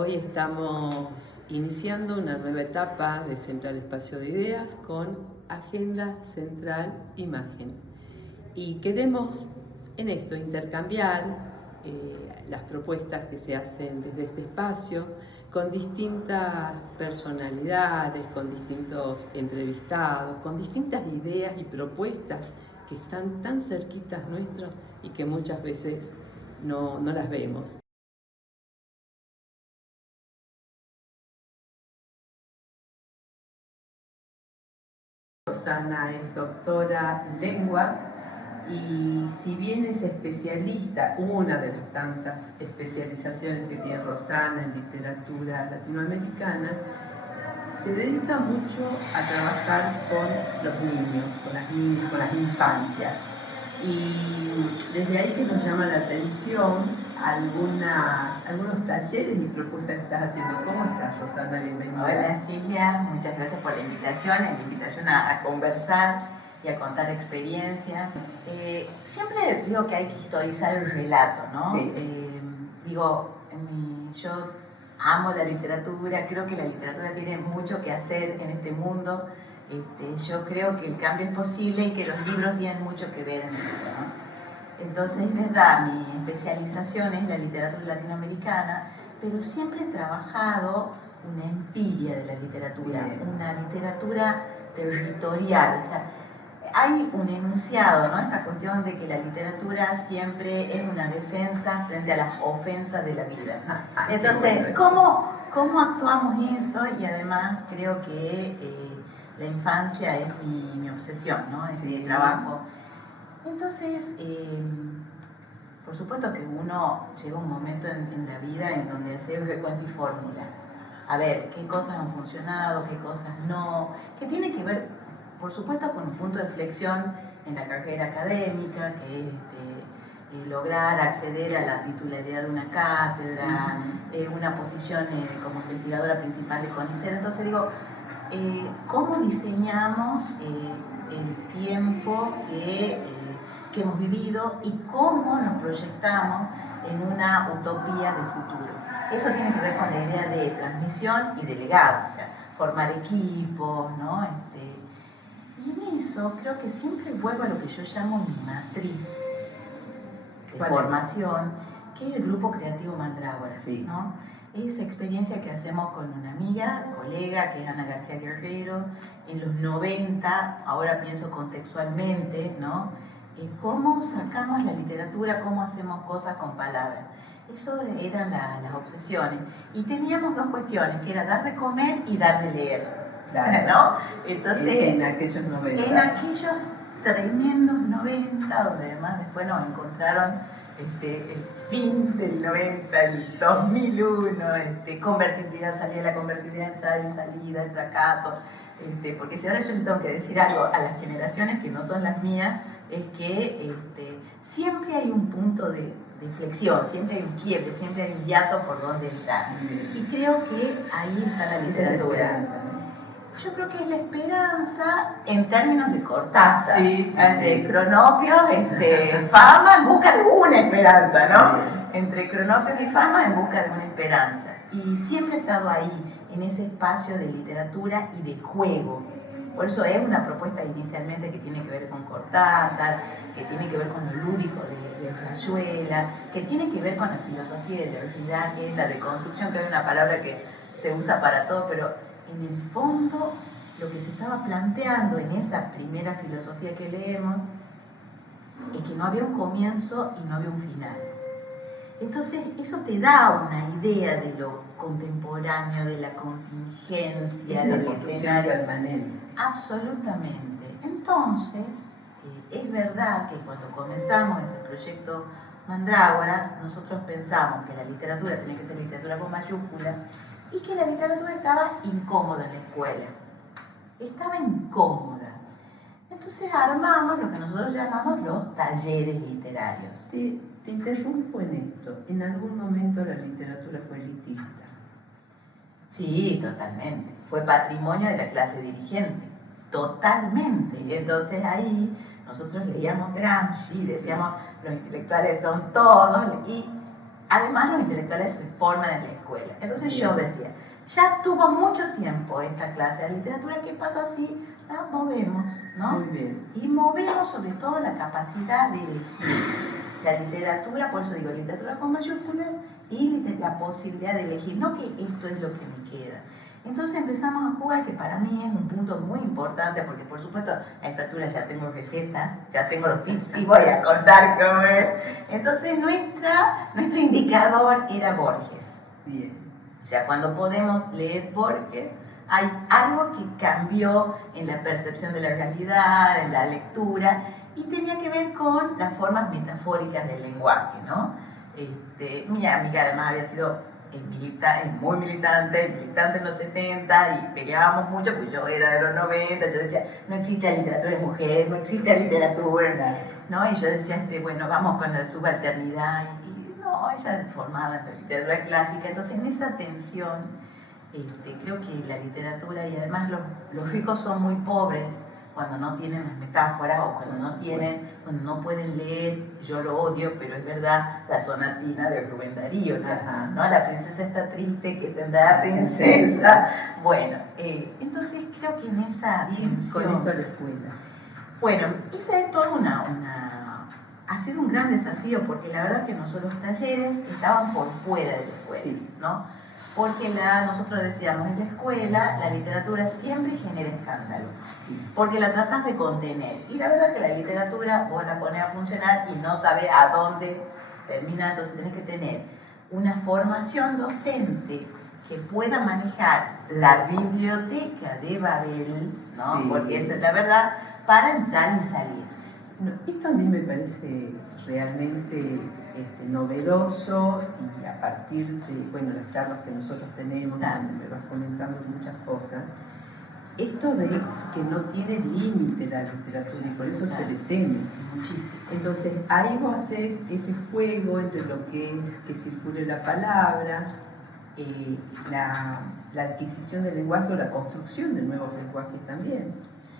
Hoy estamos iniciando una nueva etapa de Central Espacio de Ideas con Agenda Central Imagen. Y queremos en esto intercambiar las propuestas que se hacen desde este espacio con distintas personalidades, con distintos entrevistados, con distintas ideas y propuestas que están tan cerquitas nuestros y que muchas veces no las vemos. Rosana es doctora en lengua y si bien es especialista, una de las tantas especializaciones que tiene Rosana en literatura latinoamericana, se dedica mucho a trabajar con los niños, con las niñas, con las infancias. Y desde ahí que nos llama la atención algunos talleres y propuestas que estás haciendo. ¿Cómo estás, Rosana? Bienvenida. Hola, Silvia. Muchas gracias por la invitación a conversar y a contar experiencias. Siempre digo que hay que historizar el relato, ¿no? Sí. Yo amo la literatura, creo que la literatura tiene mucho que hacer en este mundo. Yo creo que el cambio es posible y que los libros tienen mucho que ver en eso, ¿no? Entonces, es verdad, mi especialización es la literatura latinoamericana, pero siempre he trabajado una empiria de la literatura, una literatura territorial. O sea, hay un enunciado, ¿no? Esta cuestión de que la literatura siempre es una defensa frente a las ofensas de la vida. Entonces, ¿cómo actuamos eso? Y además creo que la infancia es mi obsesión, ¿no? Es mi trabajo. Entonces, por supuesto que uno llega un momento en la vida en donde hace recuento y fórmula. A ver, qué cosas han funcionado, qué cosas no, que tiene que ver, por supuesto, con un punto de flexión en la carrera académica, que es lograr acceder a la titularidad de una cátedra, una posición como investigadora principal de CONICET. Entonces digo, ¿cómo diseñamos el tiempo que hemos vivido y cómo nos proyectamos en una utopía de futuro? Eso tiene que ver con la idea de transmisión y de legado, o sea, formar equipos, ¿no? Y en eso creo que siempre vuelvo a lo que yo llamo mi matriz de formación, que es el Grupo Creativo Mandrágora, ¿no? Esa experiencia que hacemos con una amiga, colega, que es Ana García Guerrero, en los 90, ahora pienso contextualmente, ¿no? Cómo sacamos la literatura, cómo hacemos cosas con palabras. Eso eran las obsesiones. Y teníamos dos cuestiones, que era dar de comer y dar de leer, ¿no? Entonces, en aquellos 90. En aquellos tremendos 90, donde además después nos encontraron el fin del 90, el 2001, convertibilidad, salida, la convertibilidad, entrada y salida, el fracaso. Porque si ahora yo le tengo que decir algo a las generaciones que no son las mías, es que siempre hay un punto de flexión, siempre hay un quiebre, siempre hay un hiato por donde entrar. Y creo que ahí está la literatura. Yo creo que es la esperanza en términos de Cortázar, de Cronopios, Fama en busca de una esperanza, ¿no? Entre Cronopios y Fama en busca de una esperanza. Y siempre he estado ahí, en ese espacio de literatura y de juego. Por eso es una propuesta inicialmente que tiene que ver con Cortázar, que tiene que ver con lo lúdico de Rayuela, que tiene que ver con la filosofía de Derrida, que es la deconstrucción, que es una palabra que se usa para todo, pero en el fondo lo que se estaba planteando en esa primera filosofía que leemos es que no había un comienzo y no había un final. Entonces eso te da una idea de lo contemporáneo, de la contingencia, del escenario permanente. Absolutamente. Entonces, es verdad que cuando comenzamos ese proyecto Mandrágora, nosotros pensamos que la literatura tenía que ser literatura con mayúscula y que la literatura estaba incómoda en la escuela. Estaba incómoda. Entonces armamos lo que nosotros llamamos los talleres literarios. Te interrumpo en esto. ¿En algún momento la literatura fue elitista? Sí, totalmente. Fue patrimonio de la clase dirigente. Totalmente. Entonces ahí nosotros leíamos Gramsci, decíamos los intelectuales son todos, y además los intelectuales se forman en la escuela. escuela. Entonces yo decía, ya tuvo mucho tiempo esta clase de literatura, ¿qué pasa si la movemos? ¿no? Muy bien. Y movemos sobre todo la capacidad de elegir. La literatura, por eso digo literatura con mayúsculas, y la posibilidad de elegir, no que esto es lo que me queda. Entonces empezamos a jugar, que para mí es un punto muy importante, porque por supuesto a esta altura ya tengo recetas, ya tengo los tips y voy a contar cómo es. Entonces nuestro indicador era Borges. Bien. O sea, cuando podemos leer Borges, hay algo que cambió en la percepción de la realidad, en la lectura, y tenía que ver con las formas metafóricas del lenguaje, ¿no? Mi amiga además había sido muy militante en los 70 y peleábamos mucho, pues yo era de los 90, yo decía, no existe la literatura de mujer, no existe la literatura, ¿no? Y yo decía, bueno, vamos con la subalternidad, y no, ella es formada en la literatura clásica, entonces en esa tensión, creo que la literatura, y además los ricos son muy pobres cuando no tienen las metáforas o cuando no pueden leer, yo lo odio, pero es verdad, la sonatina de Rubén Darío, o sea, ¿no? La princesa está triste, que tendrá la princesa. Bueno, entonces creo que en esa dimensión, con esto a la escuela. Bueno, esa es toda ha sido un gran desafío, porque la verdad que nosotros los talleres estaban por fuera de la escuela, sí, ¿no? Porque nosotros decíamos, en la escuela la literatura siempre genera escándalo, sí, porque la tratas de contener. Y la verdad que la literatura vos la pones a funcionar y no sabes a dónde termina, entonces tenés que tener una formación docente que pueda manejar la biblioteca de Babel, ¿no? Sí. Porque esa es la verdad, para entrar y salir. No, esto a mí me parece realmente novedoso, y a partir de las charlas que nosotros tenemos, donde me vas comentando muchas cosas, esto de que no tiene límite la literatura y por eso se le teme muchísimo. Entonces ahí vos haces ese juego entre lo que es que circule la palabra, la adquisición del lenguaje o la construcción de nuevos lenguajes también,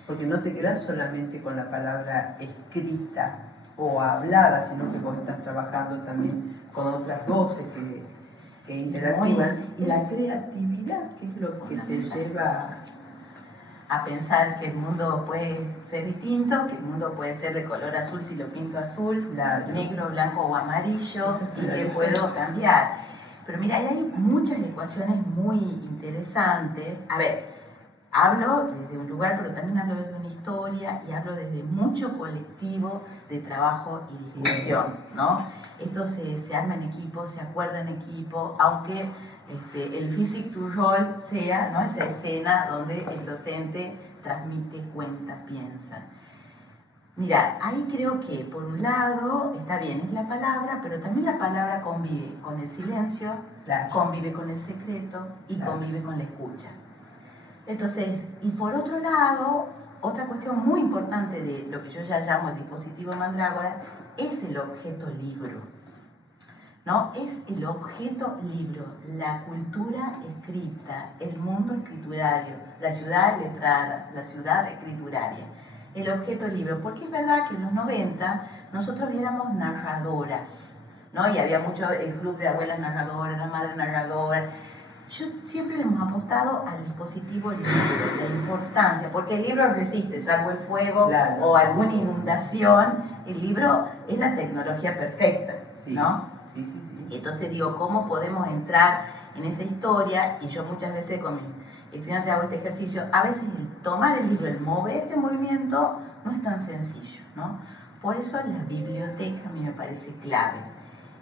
porque no te quedas solamente con la palabra escrita o hablada, sino que vos estás trabajando también con otras voces que interactúan, y la creatividad, que es lo que te lleva a pensar que el mundo puede ser distinto, que el mundo puede ser de color azul si lo pinto azul, negro, blanco o amarillo, y que puedo cambiar. Pero mira, hay muchas ecuaciones muy interesantes. A ver, hablo desde un lugar, pero también hablo desde una historia, y hablo desde mucho colectivo de trabajo y discusión, ¿no? Esto se arma en equipo, se acuerda en equipo, aunque el physic to roll sea, ¿no?, esa escena donde el docente transmite, cuenta, piensa. Mira, ahí creo que por un lado está bien, es la palabra, pero también la palabra convive con el silencio, convive con el secreto y convive con la escucha. Entonces, y por otro lado, otra cuestión muy importante de lo que yo ya llamo el dispositivo mandrágora es el objeto libro, ¿no? Es el objeto libro, la cultura escrita, el mundo escriturario, la ciudad letrada, la ciudad escrituraria, el objeto libro, porque es verdad que en los 90 nosotros éramos narradoras, ¿no? Y había mucho el club de abuelas narradoras, la madre narradora. Yo siempre le hemos apostado al dispositivo libro, la importancia, porque el libro resiste, salvo el fuego o alguna inundación, el libro es la tecnología perfecta, ¿no? Sí. Entonces digo, ¿cómo podemos entrar en esa historia? Y yo muchas veces con mis estudiantes hago este ejercicio. A veces el tomar el libro, el mover este movimiento, no es tan sencillo, ¿no? Por eso la biblioteca a mí me parece clave.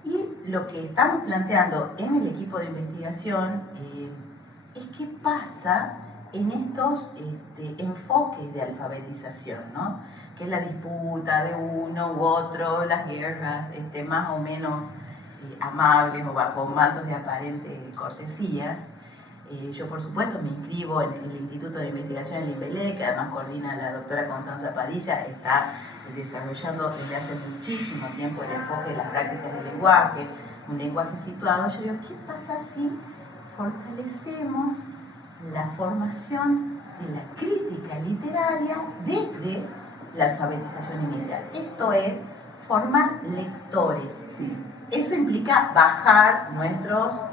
Y lo que estamos planteando en el equipo de investigación es qué pasa en estos enfoques de alfabetización, ¿no? Que es la disputa de uno u otro, las guerras más o menos amables o bajo mantos de aparente cortesía. Yo, por supuesto, me inscribo en el Instituto de Investigación en INBELEC, que además coordina la doctora Constanza Padilla, está desarrollando desde hace muchísimo tiempo el enfoque de las prácticas del lenguaje, un lenguaje situado. Yo digo, ¿qué pasa si fortalecemos la formación de la crítica literaria desde la alfabetización inicial? Esto es formar lectores. Sí. eso implica bajar nuestras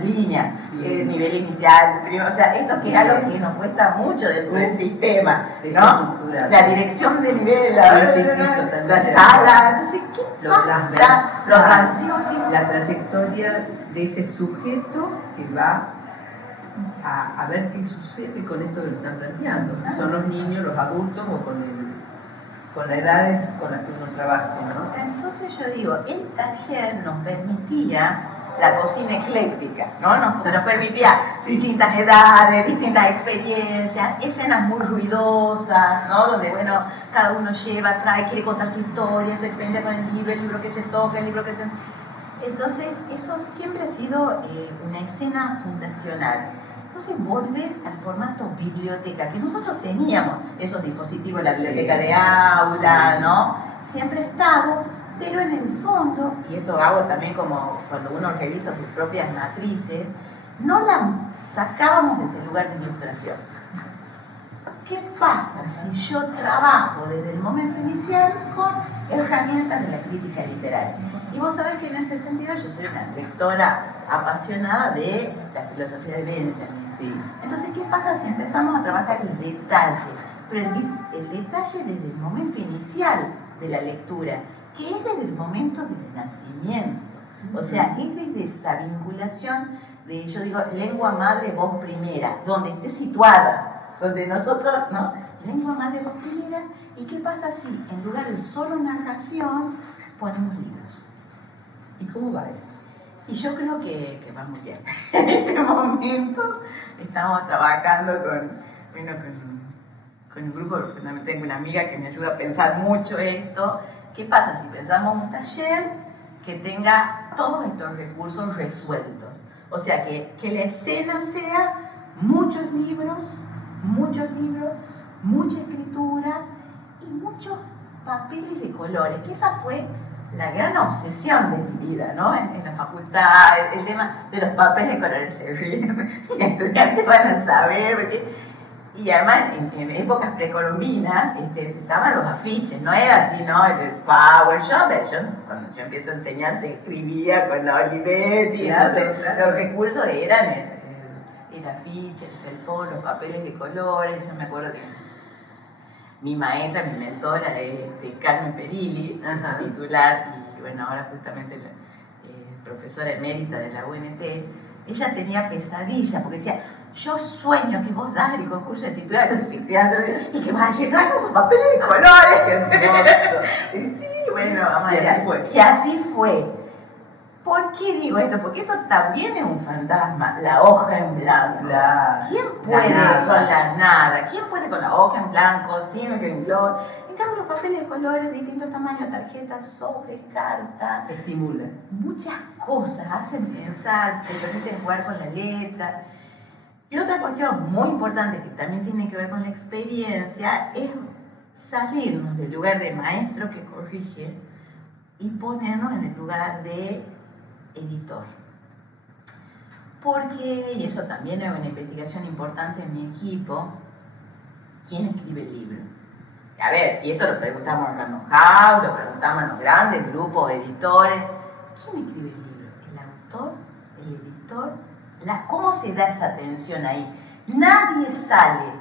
líneas, nivel inicial, primero, o sea, esto que es algo que nos cuesta mucho dentro del sistema, ¿no? La dirección de nivel, la sala, entonces, ¿qué pasa? La trayectoria de ese sujeto que va a ver qué sucede con esto que lo están planteando, que son los niños, los adultos o con las edades con las que uno trabaja, ¿no? Entonces yo digo, el taller nos permitía la cocina ecléctica, ¿no? Nos permitía distintas edades, distintas experiencias, escenas muy ruidosas, ¿no? Donde, bueno, cada uno lleva, trae, quiere contar su historia, su experiencia con el libro que se toca, el libro que se... Entonces, eso siempre ha sido una escena fundacional. Entonces, volver al formato biblioteca, que nosotros teníamos esos dispositivos, la biblioteca de aula, ¿no? Siempre ha estado, pero en el fondo, y esto hago también como cuando uno revisa sus propias matrices, no la sacábamos de ese lugar de ilustración. ¿Qué pasa si yo trabajo desde el momento inicial con herramientas de la crítica literaria? Y vos sabés que en ese sentido yo soy una lectora apasionada de la filosofía de Benjamin. Sí. Entonces, ¿qué pasa si empezamos a trabajar el detalle? Pero el detalle desde el momento inicial de la lectura, que es desde el momento del nacimiento. O sea, es desde esa vinculación de, yo digo, lengua madre, voz primera, donde esté situada. Donde nosotros, ¿no? Lengua madre, voz primera. ¿Y qué pasa si en lugar de solo narración ponemos libros? ¿Y cómo va eso? Y yo creo que va muy bien. En este momento estamos trabajando con un grupo, fundamentalmente tengo una amiga que me ayuda a pensar mucho esto. ¿Qué pasa si pensamos un taller que tenga todos estos recursos resueltos? O sea, que la escena sea muchos libros, mucha escritura y muchos papeles de colores, que esa fue la gran obsesión de mi vida, ¿no? En la facultad, el tema de los papeles de colores se ríen, y estudiantes van a saber, porque... Y además, en épocas precolombinas, estaban los afiches, no era así, ¿no? El Power Shop, cuando yo empiezo a enseñar, se escribía con la Olivetti, claro, entonces claro. Los recursos eran el afiche, el felpón, los papeles de colores. Yo me acuerdo que mi maestra, mi mentora, Carmen Perilli, titular, y bueno, ahora justamente profesora emérita de la UNT, ella tenía pesadilla, porque decía, yo sueño que vos das el concurso de titular de anfiteatro y que vas a llegar con esos papeles de colores. Sí, bueno, vamos allá. Y así fue. ¿Por qué digo esto? Porque esto también es un fantasma, la hoja en blanco. ¿Quién puede con la nada? ¿Quién puede con la hoja en blanco, sin renglón? En cambio, los papeles de colores de distintos tamaños, tarjetas, sobre, carta, estimulan. Muchas cosas, hacen pensar, te permiten jugar con la letra. Y otra cuestión muy importante que también tiene que ver con la experiencia es salirnos del lugar de maestro que corrige y ponernos en el lugar de editor. Porque, y eso también es una investigación importante en mi equipo, ¿quién escribe el libro? A ver, y esto lo preguntamos a Random House, lo preguntamos a los grandes grupos editores. ¿Quién escribe el libro? ¿El autor? ¿El editor? ¿Cómo se da esa tensión ahí? Nadie sale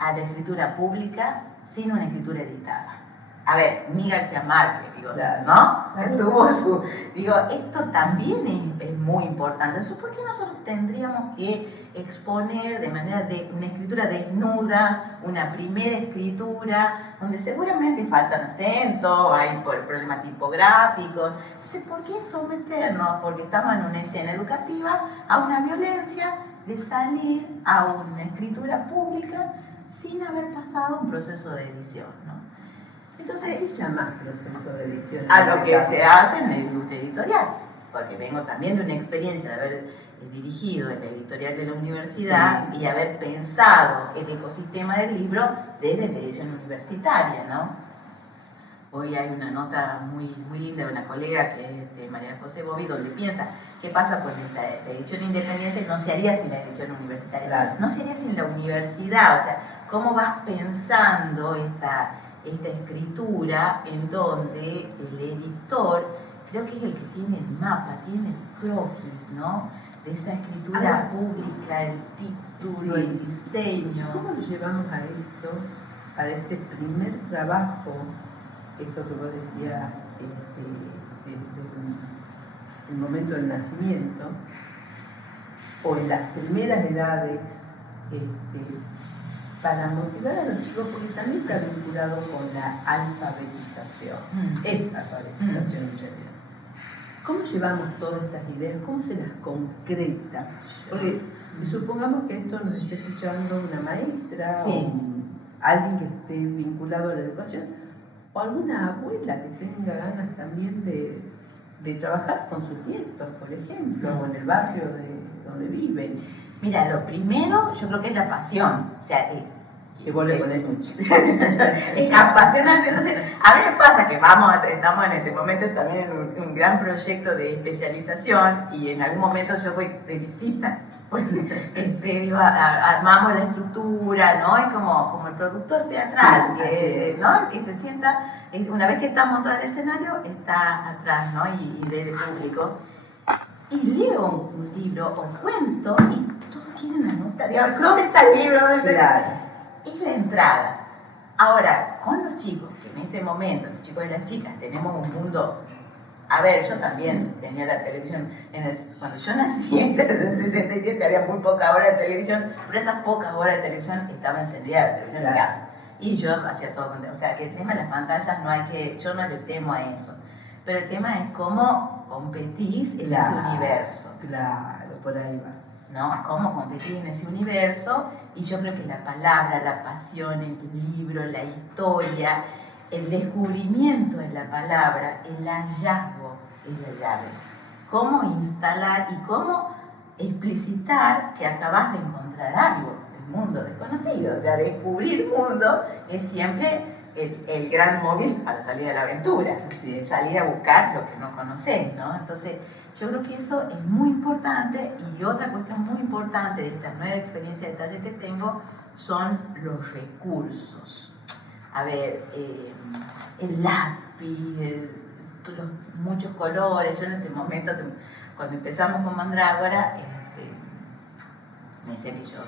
a la escritura pública sin una escritura editada. A ver, ni García Márquez, digo, ¿no? Tuvo su... Digo, esto también es muy importante. Entonces, ¿por qué nosotros tendríamos que exponer de manera de una escritura desnuda, una primera escritura, donde seguramente faltan acentos, hay problemas tipográficos? Entonces, ¿por qué someternos, porque estamos en una escena educativa, a una violencia de salir a una escritura pública sin haber pasado un proceso de edición, ¿no? Entonces, ¿qué llamas proceso de edición? A lo que se hace en la industria editorial, porque vengo también de una experiencia de haber dirigido en la editorial de la universidad y haber pensado el ecosistema del libro desde la edición universitaria, ¿no? Hoy hay una nota muy linda de una colega que es de María José Bobby, donde piensa qué pasa con la edición independiente, no se haría sin la edición universitaria, no se haría sin la universidad, o sea, cómo vas pensando esta escritura en donde el editor creo que es el que tiene el mapa, tiene el croquis, ¿no? De esa escritura pública, el título, el diseño. ¿Cómo lo llevamos a esto, a este primer trabajo, esto que vos decías, desde el momento del nacimiento, o en las primeras edades, para motivar a los chicos, porque también está vinculado con la alfabetización, es alfabetización en realidad. ¿Cómo llevamos todas estas ideas? ¿Cómo se las concreta? Porque supongamos que esto nos esté escuchando una maestra, o alguien que esté vinculado a la educación, o alguna abuela que tenga ganas también de trabajar con sus nietos, por ejemplo, o en el barrio donde viven. Mira, lo primero yo creo que es la pasión. O sea, que vos le ponés mucho. Es apasionante. Entonces, a mí me pasa que estamos en este momento también en un gran proyecto de especialización y en algún momento yo voy de visita, porque armamos la estructura, ¿no? Es como el productor teatral, ¿no? Que se sienta, una vez que está montado el escenario, está atrás, ¿no? Y ve de público. Y leo un libro o cuento y todos quieren anotar. Digamos, ¿dónde está el libro? Es la entrada. Ahora, con los chicos, que en este momento, los chicos y las chicas, tenemos un mundo. A ver, yo también tenía la televisión. Cuando yo nací en el 67 había muy poca hora de televisión, pero esas pocas horas de televisión estaba encendida la televisión en casa. Y yo hacía todo con. O sea, que el tema de las pantallas yo no le temo a eso. Pero el tema es cómo competís en ese universo. Claro, por ahí va. ¿No? Cómo competir en ese universo, y yo creo que la palabra, la pasión, el libro, la historia, el descubrimiento de la palabra, el hallazgo es la llave. Cómo instalar y cómo explicitar que acabas de encontrar algo del mundo desconocido. O sea, descubrir mundo es siempre el gran móvil para salir a la aventura, salir a buscar lo que no conoces, ¿no? Entonces, yo creo que eso es muy importante, y otra cuestión muy importante de esta nueva experiencia de taller que tengo son los recursos. A ver, el lápiz, los muchos colores. Yo en ese momento, cuando empezamos con Mandrágora, me sé que yo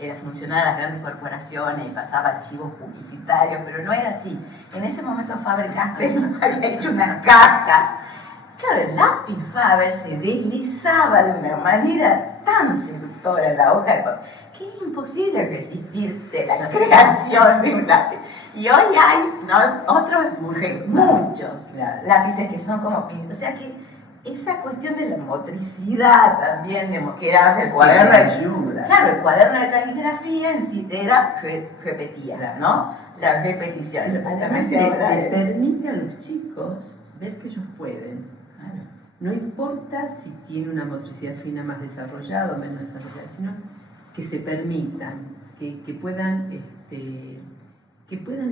era funcionaria de las grandes corporaciones y pasaba archivos publicitarios, pero no era así. En ese momento Faber-Castell había hecho una caja. Claro, el lápiz Faber se deslizaba de una manera tan seductora en la hoja de papel que es imposible resistirte la creación de un lápiz. Y hoy hay muchos lápices que son como... O sea que esa cuestión de la motricidad también, que era antes el cuaderno de ayuda. Claro, el cuaderno de caligrafía en sí era repetías, ¿no? La repetición. Además le permite a los chicos ver que ellos pueden. No importa si tiene una motricidad fina más desarrollada o menos desarrollada, sino que se permitan, que puedan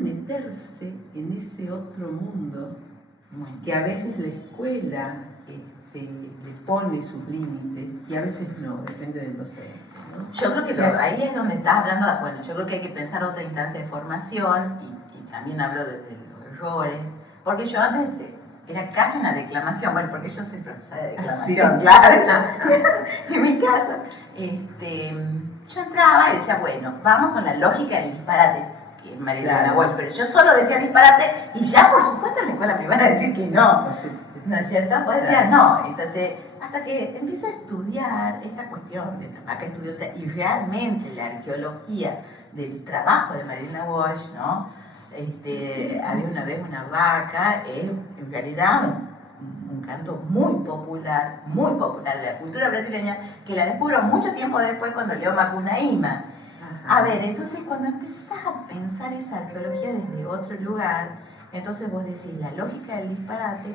meterse en ese otro mundo que a veces la escuela le pone sus límites y a veces no, depende del docente, ¿no? Yo creo que ahí es donde estás hablando, bueno, yo creo que hay que pensar otra instancia de formación, y también hablo de los errores, porque yo antes era casi una declamación, bueno, porque yo soy profesora de declamación, claro, en mi casa. Yo entraba y decía, bueno, vamos con la lógica del disparate, que es Marilena Walsh, pero yo solo decía disparate y ya, por supuesto, en la escuela me iban a decir que no, ¿no es cierto? Pues decía no. Entonces, hasta que empiezo a estudiar esta cuestión de la vaca estudiosa y realmente la arqueología del trabajo de Marilena Walsh, ¿no? Había una vez una vaca, en realidad un canto muy popular de la cultura brasileña, que la descubro mucho tiempo después cuando leo Macunaíma. A ver, entonces cuando empezás a pensar esa arqueología desde otro lugar, entonces vos decís la lógica del disparate,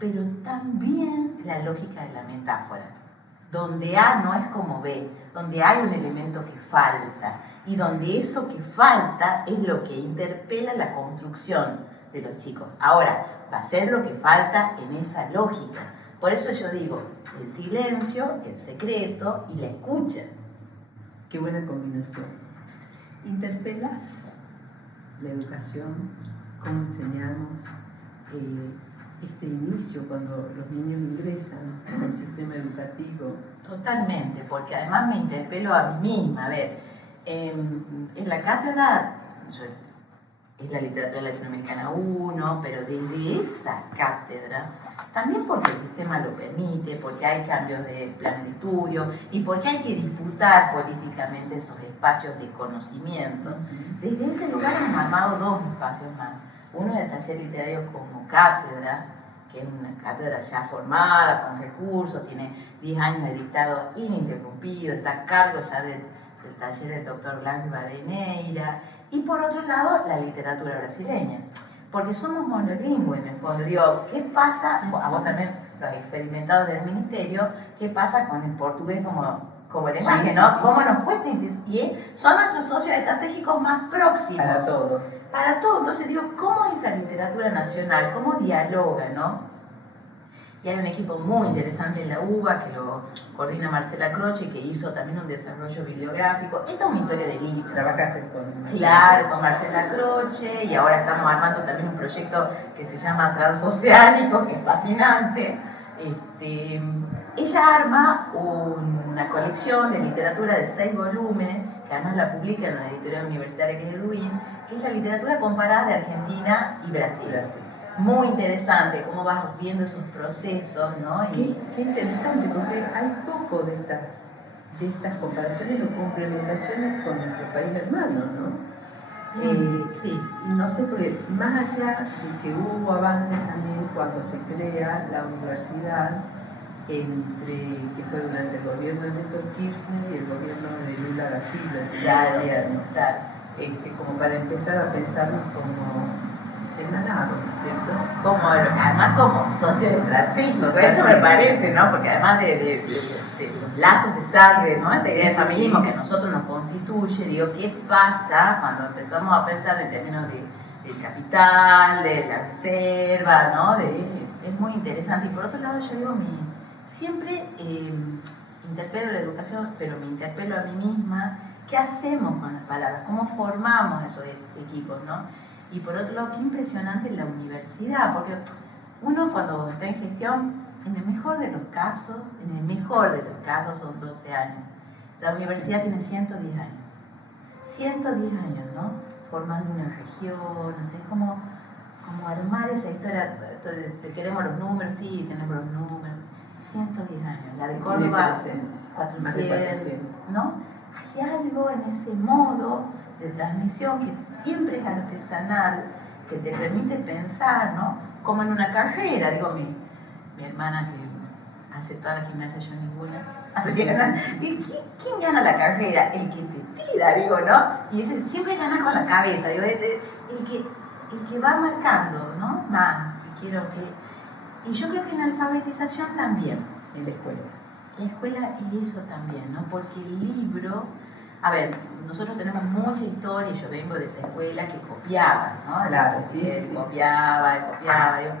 pero también la lógica de la metáfora, donde A no es como B, donde hay un elemento que falta, y donde eso que falta es lo que interpela la construcción de los chicos. Ahora, va a ser lo que falta en esa lógica. Por eso yo digo, el silencio, el secreto y la escucha. Qué buena combinación. Interpelas la educación, cómo enseñamos, este inicio cuando los niños ingresan a un sistema educativo. Totalmente, porque además me interpelo a mí misma. A ver, en la cátedra, es la literatura latinoamericana 1, pero desde esa cátedra, también porque el sistema lo permite, porque hay cambios de planes de estudio y porque hay que disputar políticamente esos espacios de conocimiento, desde ese lugar hemos armado 2 espacios más. Uno es el taller literario como cátedra, que es una cátedra ya formada, con recursos, tiene 10 años de dictado ininterrumpido, está a cargo ya del taller del doctor Blanco Badeneira. Y por otro lado, la literatura brasileña, porque somos monolingües en el fondo. Digo, ¿qué pasa? A vos también lo has experimentado desde el ministerio, ¿qué pasa con el portugués como lenguaje, ¿no? ¿Cómo nos cuesta? Y son nuestros socios estratégicos más próximos. Para todo. Para todo. Entonces digo, ¿cómo es esa literatura nacional? ¿Cómo dialoga, no? Y hay un equipo muy interesante en la UBA que lo coordina Marcela Croce, que hizo también un desarrollo bibliográfico. Esta es una historia de libros. ¿Trabajaste con Marcela? Claro, con Marcela Croce, y ahora estamos armando también un proyecto que se llama Transoceánico, que es fascinante. Ella arma una colección de literatura de 6 volúmenes, que además la publica en una editorial universitaria que es Edwin, que es la literatura comparada de Argentina y Brasil. Muy interesante, cómo vas viendo esos procesos, ¿no? Qué interesante, porque hay poco de estas comparaciones o complementaciones con nuestro país hermano, ¿no? Sí. Y no sé, porque más allá de que hubo avances también cuando se crea la universidad, que fue durante el gobierno de Néstor Kirchner y el gobierno de Lula da Silva, Claro, gobierno, claro. como para empezar a pensarnos como hermanados, ¿no es cierto? Además como socio estratégico, eso me parece, ¿no? Porque además de los lazos de sangre, ¿no? Esta idea de familismo que a nosotros nos constituye, digo, ¿qué pasa cuando empezamos a pensar en términos del capital, de la reserva, ¿no? Es muy interesante. Y por otro lado, yo digo, siempre interpelo la educación, pero me interpelo a mí misma, ¿qué hacemos con las palabras? ¿Cómo formamos esos equipos, no? Y por otro lado, qué impresionante la universidad, porque uno cuando está en gestión, en el mejor de los casos son 12 años. La universidad tiene 110 años. 110 años, ¿no? Formando una región, no sé, como armar esa historia. Entonces, queremos los números, sí, tenemos los números. 110 años. La de Córdoba, 400, ¿no? Hay algo en ese modo de transmisión que siempre es artesanal, que te permite pensar, ¿no? Como en una carrera. Digo, mi hermana que hace toda la gimnasia, yo ninguna, Adriana, ¿quién gana la carrera? El que te tira, digo, ¿no? Y ese siempre gana con la cabeza, digo, el que va marcando, ¿no? Y yo creo que en la alfabetización también. En la escuela. La escuela es eso también, ¿no? Porque el libro, a ver, nosotros tenemos mucha historia, yo vengo de esa escuela que copiaba, ¿no? Claro, sí. Copiaba, digo.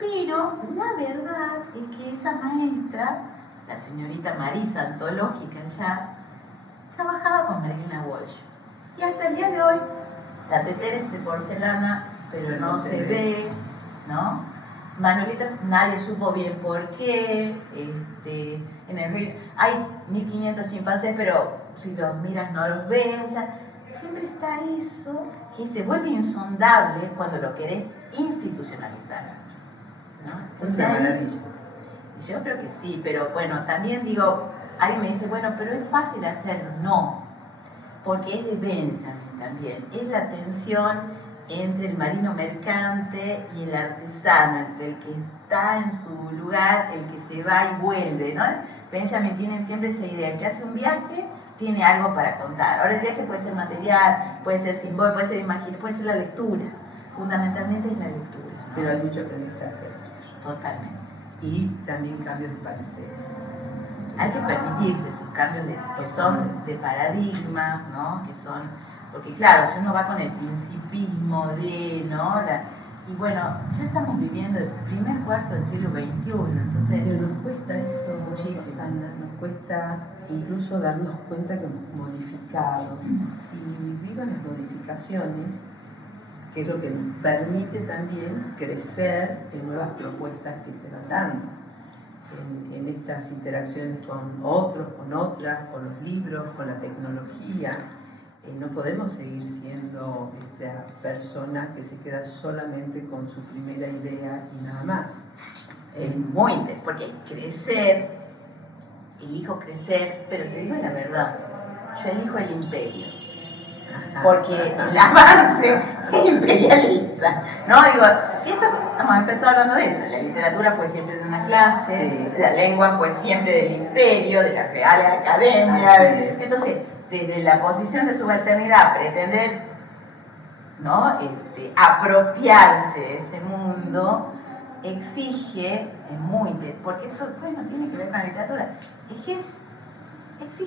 Pero la verdad es que esa maestra, la señorita Marisa, antológica ya, trabajaba con Marilena Walsh. Y hasta el día de hoy, la tetera es de porcelana, pero no se ve, ¿no? Manuelitas, nadie supo bien por qué. En el río hay 1500 chimpancés, pero si los miras no los ves. O sea, siempre está eso que se vuelve insondable cuando lo querés institucionalizar, ¿no? Es una maravilla. Yo creo que sí, pero bueno, también digo, alguien me dice, bueno, pero es fácil hacerlo. No, porque es de Benjamin también. Es la tensión entre el marino mercante y el artesano, entre el que está en su lugar, el que se va y vuelve, ¿no? Benjamin tiene siempre esa idea, el que hace un viaje tiene algo para contar. Ahora el viaje puede ser material, puede ser simbólico, puede ser imaginario, puede ser la lectura. Fundamentalmente es la lectura, ¿no? Pero hay mucho aprendizaje. Totalmente. Y también cambios de pareceres. Hay que permitirse esos cambios que son de paradigma, ¿no? Que son... Porque claro, si uno va con el principismo de, ¿no? Y bueno, ya estamos viviendo el primer cuarto del siglo XXI, entonces... Pero nos cuesta eso muchísimo. Susana, nos cuesta incluso darnos cuenta que hemos modificado. Y vivan las modificaciones, que es lo que nos permite también crecer en nuevas propuestas que se van dando en estas interacciones con otros, con otras, con los libros, con la tecnología. No podemos seguir siendo esa persona que se queda solamente con su primera idea y nada más. Es muy interesante, porque crecer, elijo crecer, pero te digo la verdad, yo elijo el imperio, porque el avance es imperialista, ¿no? Digo, si esto, hemos empezado hablando de eso, la literatura fue siempre de una clase, sí. La lengua fue siempre del imperio, de las reales academias, entonces, desde la posición de subalternidad, pretender, ¿no? Apropiarse de ese mundo, exige, es muy porque esto pues, no tiene que ver con la literatura, exige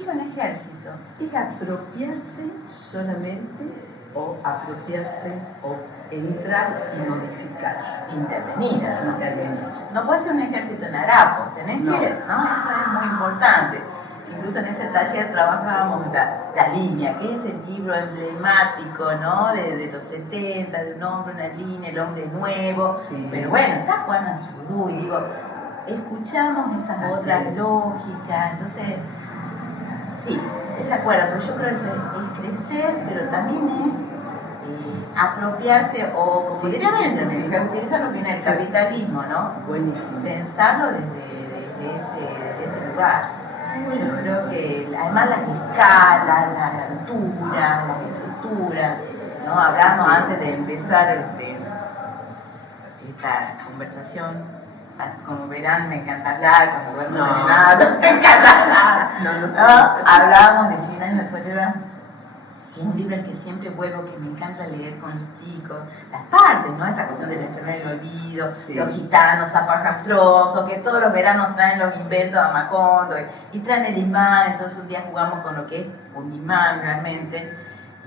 un ejército. ¿Es apropiarse solamente o apropiarse o entrar y modificar? Intervenir. No puede ser un ejército en harapo, tenés que, ¿no? Esto es muy importante. Incluso en ese taller trabajábamos la línea, que es el libro emblemático, ¿no? de los 70, de un hombre, una línea, el hombre nuevo. Sí. Pero bueno, está Juan Azurduy, y digo, escuchamos esas otras lógicas, entonces, sí, es de acuerdo, pero yo creo que eso es crecer, pero también es apropiarse o, como utilizar lo que viene del capitalismo, ¿no? Buenísimo. Pensarlo desde ese lugar. Yo creo que además las escalas, la altura, la estructura, ¿no? Hablamos antes de empezar esta conversación. Como verán, me encanta hablar, cuando duermo envenenado, me encanta hablar. Hablábamos de 100 años de soledad, que es un libro al que siempre vuelvo, que me encanta leer con los chicos, las partes, ¿no? Esa cuestión de la enfermedad del olvido, los gitanos zapajastrosos, que todos los veranos traen los inventos a Macondo y traen el imán, entonces un día jugamos con lo que es un imán realmente,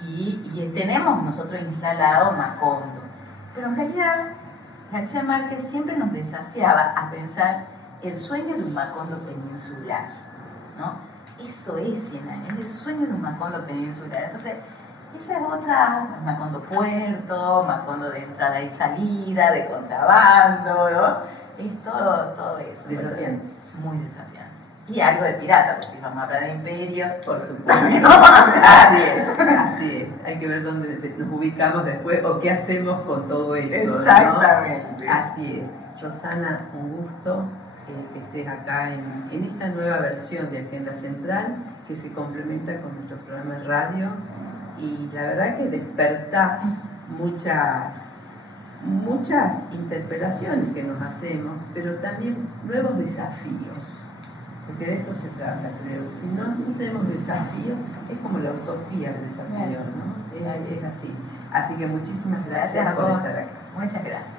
y tenemos nosotros instalado Macondo. Pero en realidad, García Márquez siempre nos desafiaba a pensar el sueño de un Macondo peninsular, ¿no? Eso es 100 años, es el sueño de un Macondo peninsular. Entonces, esa es otra, Macondo puerto, Macondo de entrada y salida, de contrabando, ¿no? Es todo eso. Desafiante. Muy desafiante. Y algo de pirata, porque si vamos a hablar de imperio, por supuesto. Así es. Hay que ver dónde nos ubicamos después o qué hacemos con todo eso. Exactamente. ¿No? Así es. Rosana, un gusto que estés acá en esta nueva versión de Agenda Central que se complementa con nuestro programa de radio, y la verdad que despertás muchas interpelaciones que nos hacemos, pero también nuevos desafíos, porque de esto se trata, creo. Si no tenemos desafíos, es como la utopía el desafío, ¿no? Es así. Así que muchísimas gracias por estar acá. Muchas gracias.